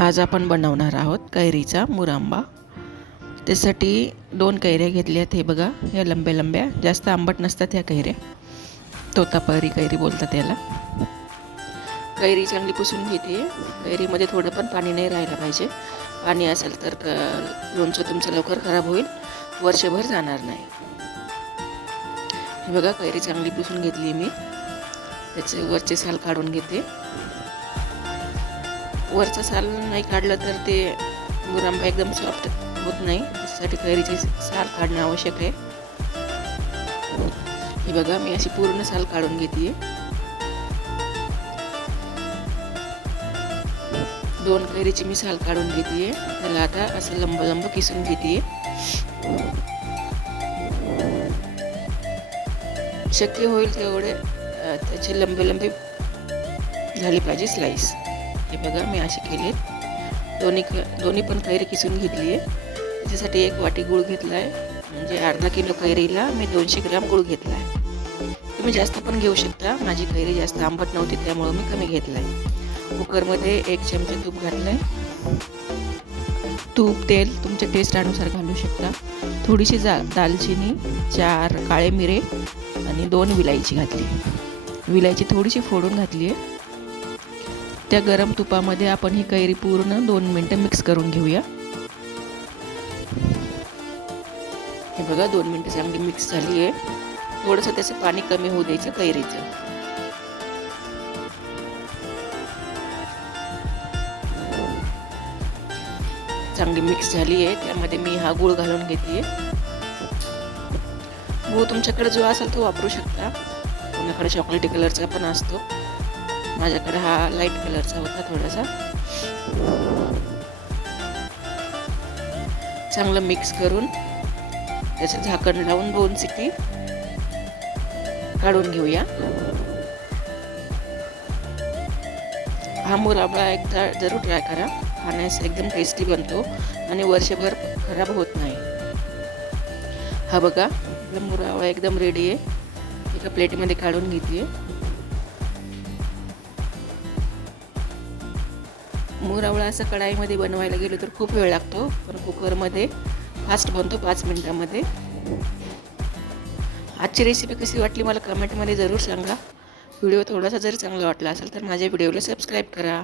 आज आपण बनवणार आहोत कैरीचा मुरांबा. त्यासाठी दोन कैऱ्या घेतल्यात हे बघा या लंब्या लंब्या. जास्त आंबट नसतात ह्या कैऱ्या. तोतापरी कैरी बोलतात त्याला कैरी चांगली पुसून घेते. कैरीमध्ये थोडं पण पाणी नाही राहिलं पाहिजे. पाणी असेल तर लोणचं तुमचं लवकर खराब होईल. वर्षभर जाणार नाही. हे बघा कैरी चांगली पुसून घेतली मी. त्याचे वरचे साल काढून घेते. वरचं साल नाही काढलं तर ते मुरांबा एकदम सॉफ्ट होत नाही. त्यासाठी कैरीची साल काढणं आवश्यक आहे. हे बघा मी अशी पूर्ण साल काढून घेते. दोन कैरीची मी साल काढून घेते. त्याला आता असं लंब लंब किसून घेते. शक्य होईल तेवढे त्याचे लंबे लंबे झाले पाहिजे स्लाईस हे बघा मी असे आहेत दोन्ही क दोन्ही पण कैरी किसून घेतली आहे त्याच्यासाठी एक वाटी गूळ घेतला आहे म्हणजे अर्धा किलो कैरीला मी दोनशे ग्रॅम गूळ घेतला आहे तुम्ही जास्त पण घेऊ शकता. माझी कैरी जास्त आंबट नव्हती त्यामुळं मी कमी घेतला आहे कुकरमध्ये एक चमचा तूप घातलं आहे तूप तेल तुमच्या टेस्ट अनुसार घालू शकता. थोडीशी जा दालचिनी चार काळे मिरे आणि दोन विलायची घातली. विलायची थोडीशी फोडून घातली आहे त्या गरम तुपामध्ये आपण ही कैरी पूर्ण दोन मिनटं मिक्स करून घेऊया. हे बघा दोन मिनटं चांगली मिक्स झाली आहे. थोडंसं त्याचं पाणी कमी होऊ द्यायचं कैरीचं. चांगली मिक्स झाली आहे. त्यामध्ये मी हा गूळ घालून घेते. गूळ तुमच्याकडे जो असेल तो वापरू शकता. कोणाकडे चॉकलेटी कलरचा पण असतो. माझ्याकडे हा लाइट कलरचा होता थोडासा. चांगलं मिक्स करून त्याचं झाकण लावून दोन सिटी काढून घेऊया. हा मुराबळा एकदा जरूर ट्राय करा. खाण्यास एकदम टेस्टी बनतो आणि वर्षभर खराब होत नाही. हा बघा मुरावळा एकदम रेडी आहे. एका प्लेटमध्ये काढून घेते. मुरावळा असं कढाईमध्ये बनवायला गेलो तर खूप वेळ लागतो. पण कुकरमध्ये फास्ट बनतो पाच मिनटामध्ये. आजची रेसिपी कशी वाटली मला कमेंटमध्ये जरूर सांगा. व्हिडिओ थोडासा जर चांगला वाटला असेल तर माझ्या व्हिडिओला सबस्क्राईब करा.